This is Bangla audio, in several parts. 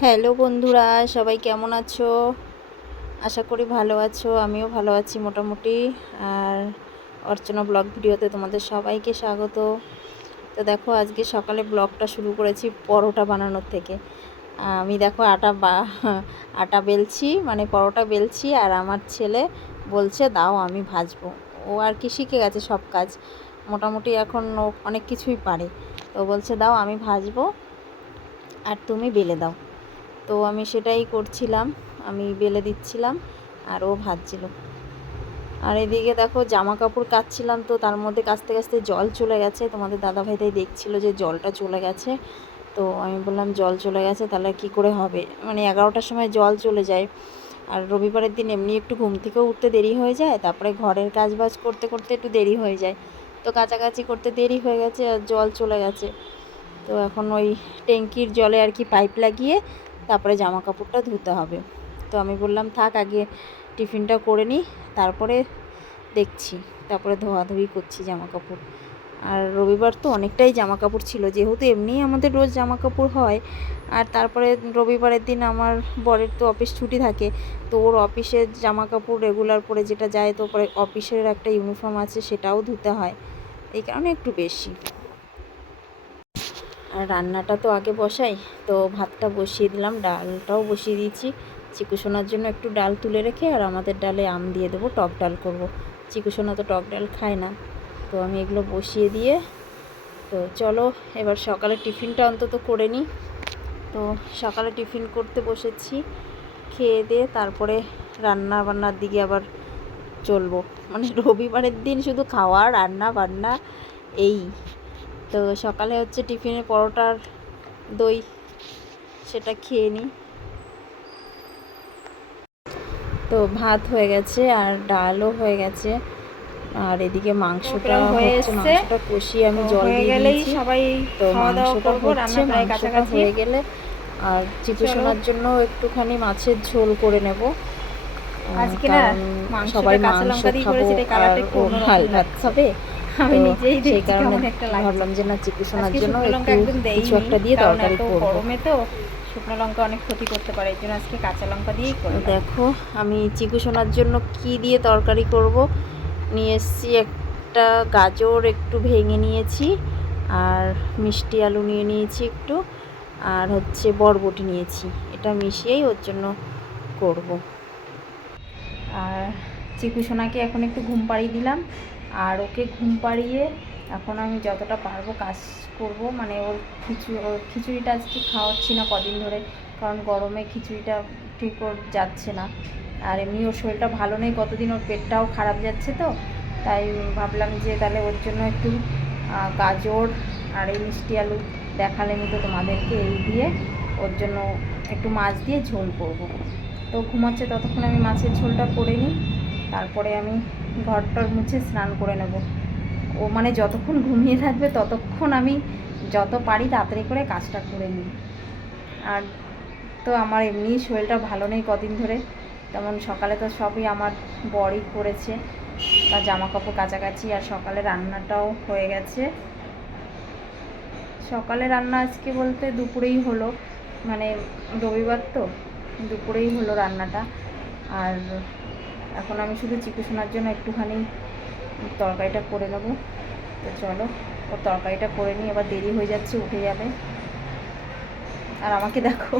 হ্যালো বন্ধুরা, সবাই কেমন আছো? আশা করি ভালো আছো। আমিও ভালো আছি মোটামুটি। আর অর্চনা ব্লগ ভিডিওতে তোমাদের সবাইকে স্বাগত। তো দেখো, আজকে সকালে ব্লগটা শুরু করেছি পরোটা বানানোর থেকে। আমি দেখো আটা বেলছি, মানে পরোটা বেলছি, আর আমার ছেলে বলছে দাও আমি ভাজবো। ও আর কি শিখে গেছে সব কাজ মোটামুটি, এখন ও অনেক কিছুই পারে। তো বলছে দাও আমি ভাজবো আর তুমি বেলে দাও। তো আমি সেটাই করছিলাম, আমি বেলে দিচ্ছিলাম আর ও ভাজছিল। আর এদিকে দেখো জামা কাপড় কাচছিলাম, তো তার মধ্যে কাচতে কাচতে জল চলে গেছে। তোমাদের দাদাভাইটাই দেখছিল যে জলটা চলে গেছে। তো আমি বললাম জল চলে গেছে তাহলে কি করে হবে, মানে 11টার সময় জল চলে যায়। আর রবিবারের দিন এমনি একটু ঘুম থেকেও উঠতে দেরি হয়ে যায়, তারপরে ঘরের কাজ বাজ করতে করতে একটু দেরি হয়ে যায়। তো কাছাকাছি করতে দেরি হয়ে গেছে আর জল চলে গেছে। তো এখন ওই ট্যাঙ্কির জলে আর কি পাইপ লাগিয়ে তারপরে জামা কাপড়টা ধুতে হবে। তো আমি বললাম থাক, আগে টিফিনটা করে নিই, তারপরে দেখছি, তারপরে ধোয়াধুয়ি করছি জামা কাপড়। আর রবিবার তো অনেকটাই জামা কাপড় ছিল, যেহেতু এমনিই আমাদের রোজ জামা কাপড় হয়। আর তারপরে রবিবারের দিন আমার বরের তো অফিস ছুটি থাকে, তো ওর অফিসের জামা কাপড় রেগুলার পরে যেটা যায়, তো পরে অফিসের একটা ইউনিফর্ম আছে সেটাও ধুতে হয়, এই কারণে একটু বেশি। আর রান্নাটা তো আগে বসাই, তো ভাতটা বসিয়ে দিলাম, ডালটাও বসিয়ে দিয়েছি। চিকুসোনার জন্য একটু ডাল তুলে রেখে আর আমাদের ডালে আম দিয়ে দেবো, টক ডাল করব। চিকুসোনা তো টক ডাল খায় না, তো আমি এগুলো বসিয়ে দিয়ে, তো চলো এবার সকালে টিফিনটা অন্তত করে নিই। তো সকালে টিফিন করতে বসেছি, খেয়ে দিয়ে তারপরে রান্না বান্নার দিকে আবার চলবো। মানে রবিবারের দিন শুধু খাওয়া রান্না বান্না এই। তো সকালে হচ্ছে টিফিনে পরোটার দই, সেটা খেয়ে নিই। তো ভাত হয়ে গেছে আর ডালও হয়ে গেছে। আর এদিকে মাংসটা হচ্ছে, মাংসটা কষিয়ে আমি জল দিয়ে দিয়েছি। তো মাংসটা হচ্ছে, মাংসটা হয়ে গেলে আর চিকুসোনার জন্য একটুখানি মাছের ঝোল করে নেব, কারণ সবাই মাংস খাবো আর ও ডাল ভাত খাবে। তো সেই কারণে ভাবলাম যে না, চিকুসোনার জন্য একটু কিছু একটা দিয়ে তরকারি করবো। তো শুকনো লঙ্কা অনেক ক্ষতি করতে পারে, এই জন্য আজকে কাঁচা লঙ্কা দিয়েই করব। দেখো আমি চিকুসোনার জন্য কি দিয়ে তরকারি করব। নিয়ে এসেছি একটা গাজর, একটু ভেঙে নিয়েছি, আর মিষ্টি আলু নিয়ে নিয়েছি একটু, আর হচ্ছে বরবটি নিয়েছি। এটা মিশিয়েই ওর জন্য করব। আর চিকুসোনাকে এখন একটু ঘুম পাড়িয়ে দিলাম, আর ওকে ঘুম পাড়িয়ে এখন আমি যতটা পারবো কাজ করব। মানে ওর খিচুড়িটা আজকে খাওয়াচ্ছি না কদিন ধরে, কারণ গরমে খিচুড়িটা ঠিক ওর যাচ্ছে না। আর এমনি ওর শরীরটা ভালো নেই কতদিন, ওর পেটটাও খারাপ যাচ্ছে। তো তাই ভাবলাম যে তাহলে ওর জন্য একটু গাজর আর এই মিষ্টি আলু দেখালেনি তো তোমাদেরকে, এই দিয়ে ওর জন্য একটু মাছ দিয়ে ঝোল করব। তো ঘুমাচ্ছে ততক্ষণ আমি মাছের ঝোলটা করে নিই, তারপরে আমি ঘরটর মুছে স্নান করে নেব। ও মানে যতক্ষণ ঘুমিয়ে থাকবে ততক্ষণ আমি যত পারি তাড়াতাড়ি করে কাজটা করে নিই। আর তো আমার এমনি শরীরটা ভালো নেই কদিন ধরে, তেমন সকালে তো সবই আমার বরই করেছে, তার জামা কাপড় কাচাকাচি, আর সকালে রান্নাটাও হয়ে গেছে। সকালে রান্না আজকে বলতে দুপুরেই হলো, মানে রবিবার তো দুপুরেই হলো রান্নাটা। আর এখন আমি শুধু চিকুসোনার জন্য একটুখানি তরকারিটা করে নেবো। তো চলো ওর তরকারিটা করে নিই, এবার দেরি হয়ে যাচ্ছে, উঠে যাবে। আর আমাকে দেখো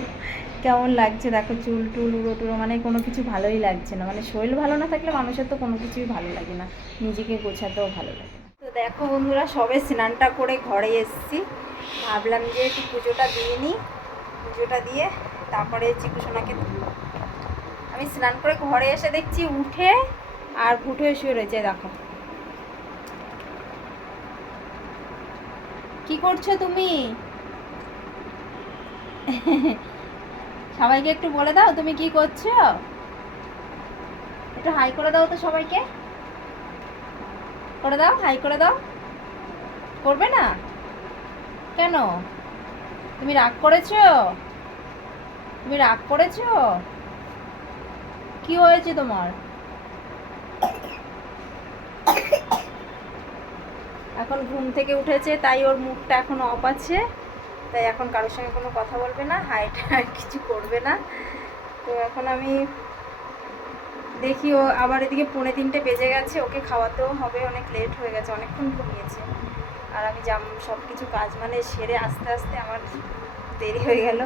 কেমন লাগছে, দেখো চুল টুল উড়ো টুড়ো, মানে কোনো কিছু ভালোই লাগছে না। মানে শরীর ভালো না থাকলে মানুষের তো কোনো কিছুই ভালো লাগে না, নিজেকে গোছাতেও ভালো লাগে না। তো দেখো বন্ধুরা, সবে স্নানটা করে ঘরে এসেছি, ভাবলাম যে একটু পুজোটা দিয়ে নিই। পুজোটা দিয়ে তারপরে চিকুসোনাকে, আমি স্নান করে ঘরে এসে দেখছি উঠে আর ঘুটে শুয়ে রয়েছে। দেখো কি করছো তুমি? সবাইকে একটু বলে দাও তুমি কি করছো, একটু হাই করে দাও তো সবাইকে, করে দাও, হাই করে দাও। করবে না কেন? তুমি রাগ করেছো? তুমি রাগ করেছো? কি হয়েছে তোমার? এখন ঘুম থেকে উঠেছে তাই ওর মুখটা এখন অফ আছে। তাই এখন কারোর সঙ্গে কোনো কথা বলবে না, হাইট কিছু করবে না। তো এখন আমি দেখি, ও আবার এদিকে 2:45 বেজে গেছে, ওকে খাওয়াতেও হবে, অনেক লেট হয়ে গেছে, অনেকক্ষণ ঘুমিয়েছে। আর আমি সব কিছু কাজ মানে সেরে আস্তে আস্তে আমার দেরি হয়ে গেল।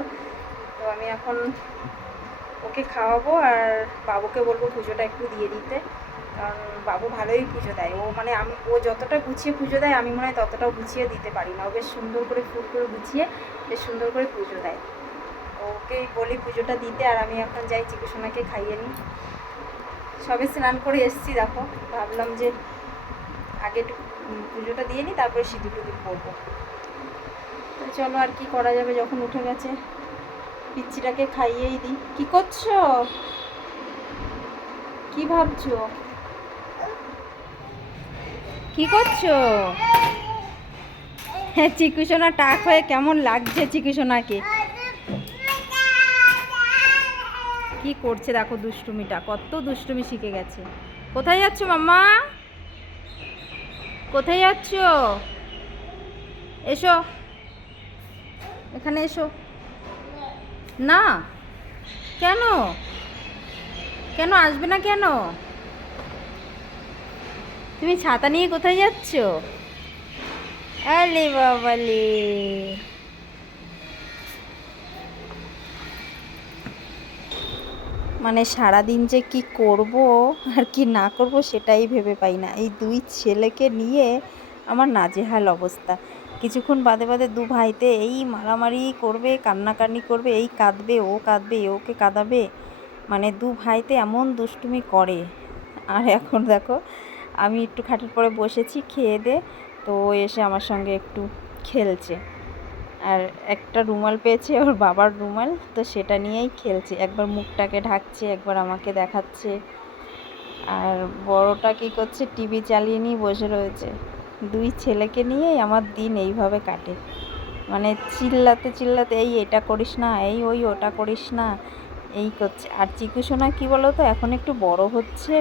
তো আমি এখন ওকে খাওয়াবো আর বাবুকে বলবো পুজোটা একটু দিয়ে দিতে, কারণ বাবু ভালোই পুজো দেয়। ও মানে ও যতটা গুছিয়ে পুজো দেয় আমি মনে হয় ততটাও গুছিয়ে দিতে পারি না। ও বেশ সুন্দর করে ফুল করে গুছিয়ে বেশ সুন্দর করে পুজো দেয়। ওকেই বলি পুজোটা দিতে, আর আমি এখন যাই চিকুসোনাকে খাইয়ে নিই। সবে স্নান করে এসেছি, দেখো ভাবলাম যে আগে একটু পুজোটা দিয়ে নিই, তারপরে সিঁদুর টিঁদুর পরবো। তো চলো, আর কি করা যাবে, যখন উঠে গেছে পিচ্চিটাকে খাইয়েই দিই। কি করছো, কি ভাবছো, কি করছো? হ্যাঁ, চিকুসোনা টাক হয়ে কেমন লাগছে চিকুসোনাকে, কি করছে দেখো, দুষ্টুমিটা, কত দুষ্টুমি শিখে গেছে। কোথায় যাচ্ছ মাম্মা, কোথায় যাচ্ছ? এসো, এখানে এসো। না, কেন, কেন আসবে না কেন? তুমি ছাতা নিয়ে কোথায় যাচ্ছ? আলে বাবালে, মানে সারাদিন যে কি করব আর কি না করব সেটাই ভেবে পাই না। এই 2 ছেলেকে নিয়ে আমার নাজেহাল অবস্থা। কিছুক্ষণ বাদে বাদে 2 ভাইতে এই মারামারি করবে, কান্নাকানি করবে, এই কাঁদবে, ও কাঁদবে, ওকে কাঁদাবে, মানে 2 ভাইতে এমন দুষ্টুমি করে। আর এখন দেখো আমি একটু খাটের পরে বসেছি খেয়ে দে, তো ও এসে আমার সঙ্গে একটু খেলছে। আর একটা রুমাল পেয়েছে, ওর বাবার রুমাল, তো সেটা নিয়েই খেলছে, একবার মুখটাকে ঢাকছে, একবার আমাকে দেখাচ্ছে। আর বড়টা কী করছে, টিভি চালিয়ে নিয়ে বসে রয়েছে। 2 ছেলেকে নিয়েই আমার দিন এইভাবে কাটে, মানে চিল্লাতে চিল্লাতে, এই এটা করিস না, এই ওই ওটা করিস না, এই করছে। আর চিকুসোনা কী বলো তো, এখন একটু বড় হচ্ছে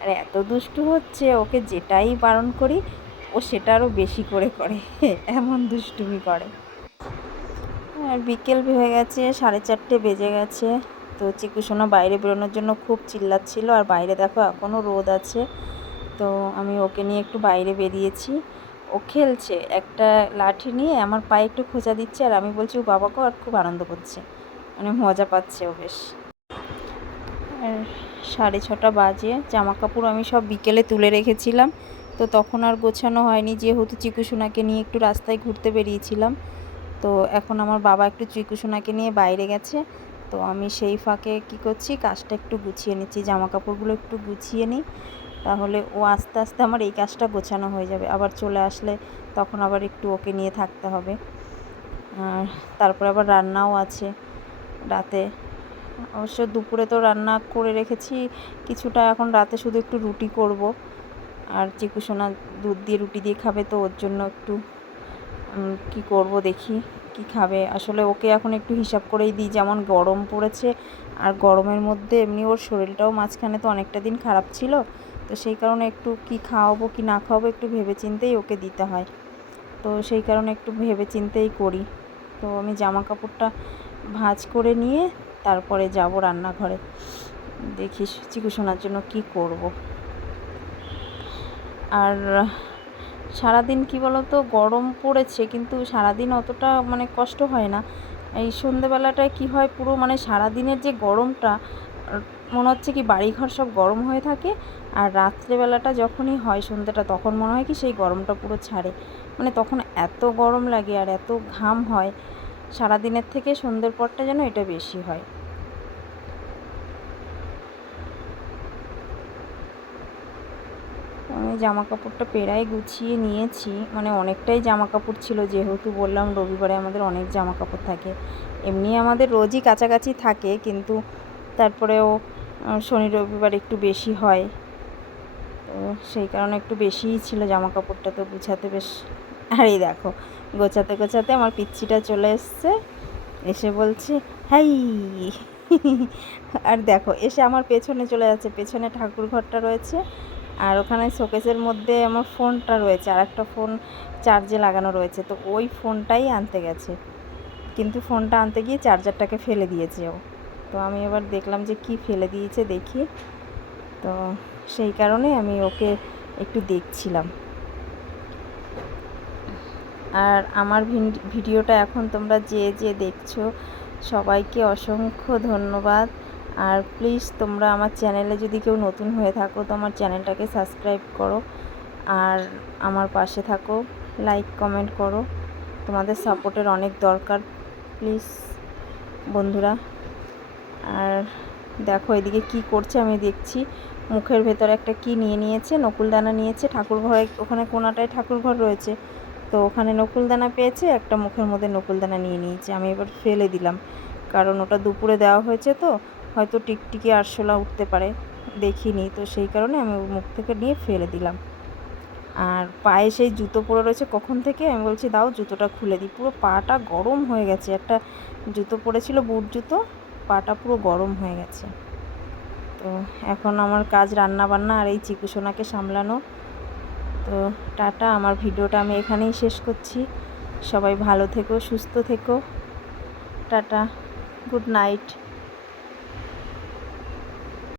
আর এত দুষ্টু হচ্ছে, ওকে যেটাই বারণ করি ও সেটা আরও বেশি করে করে, এমন দুষ্টুমি করে। আর বিকেল হয়ে গেছে, 4:30 বেজে গেছে। তো চিকুসোনা বাইরে বেরোনোর জন্য খুব চিল্লাচ্ছিল, আর বাইরে দেখো এখনও রোদ আছে। তো আমি ওকে নিয়ে একটু বাইরে বেরিয়েছি। ও খেলছে, একটা লাঠি নিয়ে আমার পায়ে একটু খোঁচা দিচ্ছে, আর আমি বলছি ও বাবাকেও, আর খুব আনন্দ করছে, মানে মজা পাচ্ছে ও বেশ। আর 6:30 বাজে, জামা কাপড় আমি সব বিকেলে তুলে রেখেছিলাম, তো তখন আর গোছানো হয়নি, যেহেতু চিকুসোনাকে নিয়ে একটু রাস্তায় ঘুরতে বেরিয়েছিলাম। তো এখন আমার বাবা একটু চিকুসোনাকে নিয়ে বাইরে গেছে, তো আমি সেই ফাঁকে কি করছি, কাজটা একটু গুছিয়ে নিচ্ছি, জামা কাপড়গুলো একটু গুছিয়ে নিই, তাহলে ও আস্তে আস্তে আমার এই কাজটা গোছানো হয়ে যাবে। আবার চলে আসলে তখন আবার একটু ওকে নিয়ে থাকতে হবে। আর তারপরে আবার রান্নাও আছে রাতে, অবশ্য দুপুরে তো রান্না করে রেখেছি কিছুটা, এখন রাতে শুধু একটু রুটি করব। আর চিকুসোনা দুধ দিয়ে রুটি দিয়ে খাবে, তো ওর জন্য একটু কি করব দেখি কি খাবে। আসলে ওকে এখন একটু হিসাব করেই দিই, যেমন গরম পড়েছে, আর গরমের মধ্যে এমনি ওর শরীরটাও মাঝখানে তো অনেকটা দিন খারাপ ছিল, তো সেই কারণে একটু কি খাওয়াবো কি না খাওয়াবো একটু ভেবে চিন্তেই ওকে দিতে হয়, তো সেই কারণে একটু ভেবে চিন্তেই করি। তো আমি জামা কাপড়টা ভাঁজ করে নিয়ে তারপরে যাব রান্নাঘরে, দেখি চিকুসোনার জন্য কি করব। আর সারাদিন কি বলো তো, গরম পড়েছে কিন্তু সারাদিন অতটা মানে কষ্ট হয় না। এই সন্ধেবেলাটায় কি হয়, পুরো মানে সারাদিনের যে গরমটা মনে হচ্ছে কি বাড়িঘর সব গরম হয়ে থাকে, আর রাত্রেবেলাটা যখনই হয় সন্ধ্যাটা, তখন মনে হয় কি সেই গরমটা পুরো ছাড়ে, মানে তখন এত গরম লাগে আর এত ঘাম হয়, সারাদিনের থেকে সন্ধ্যের পরটা যেন এটা বেশি হয়। আমি জামা কাপড়টা প্রায় গুছিয়ে নিয়েছি, মানে অনেকটাই জামা কাপড় ছিল, যেহেতু বললাম রবিবারে আমাদের অনেক জামা কাপড় থাকে, এমনি আমাদের রোজই কাছাকাছি থাকে, কিন্তু তারপরেও শনি রবিবার একটু বেশি হয়, তো সেই কারণে একটু বেশিই ছিল জামা কাপড়টা, তো গুছাতে বেশ। আর এই দেখো গোছাতে গোছাতে আমার পিচ্চিটা চলে এসছে, এসে বলছে হাই, আর দেখো এসে আমার পেছনে চলে যাচ্ছে, পেছনে ঠাকুর ঘরটা রয়েছে, আর ওখানে শোকেসের মধ্যে আমার ফোনটা রয়েছে, আর একটা ফোন চার্জে লাগানো রয়েছে, তো ওই ফোনটাই আনতে গেছে। কিন্তু ফোনটা আনতে গিয়ে চার্জারটাকে ফেলে দিয়েছে ও। তো আমি এবার দেখলাম যে কি ফেলে দিয়েছে দেখি, তো সেই কারণে আমি ওকে একটু দেখছিলাম। আর আমার ভিডিওটা এখন তোমরা যে দেখছো সবাইকে অসংখ্য ধন্যবাদ। আর প্লিজ তোমরা আমার চ্যানেলে যদি কেউ নতুন হয়ে থাকো তো আমার চ্যানেলটাকে সাবস্ক্রাইব করো আর আমার পাশে থাকো, লাইক কমেন্ট করো। তোমাদের সাপোর্টের অনেক দরকার প্লিজ বন্ধুরা। আর দেখো এদিকে কি করছে আমি দেখছি, মুখের ভেতরে একটা কি নিয়ে নিয়েছে, নকুলদানা নিয়েছে। ঠাকুর ঘরে ওখানে কোনাটায় ঠাকুর ঘর রয়েছে, তো ওখানে নকুলদানা পেয়েছে, একটা মুখের মধ্যে নকুলদানা নিয়ে নিয়েছে। আমি এবার ফেলে দিলাম, কারণ ওটা দুপুরে দেওয়া হয়েছে, তো হয়তো টিকটিকি আরশোলা উঠতে পারে, দেখিনি, তো সেই কারণে আমি মুখ থেকে নিয়ে ফেলে দিলাম। আর পায়ে সেই জুতো পরে রয়েছে কখন থেকে, আমি বলছি দাও জুতোটা খুলে দিই। পুরো পাটা গরম হয়ে গেছে, একটা জুতো পরেছিল বুট জুতো, পাটা পুরো গরম হয়ে গেছে। তো এখন আমার কাজ রান্না বান্না আর এই চিকুসোনাকে সামলানো। তো টাটা, আমার ভিডিওটা আমি এখানেই শেষ করছি। সবাই ভালো থেকো, সুস্থ থেকো, টাটা, গুড নাইট।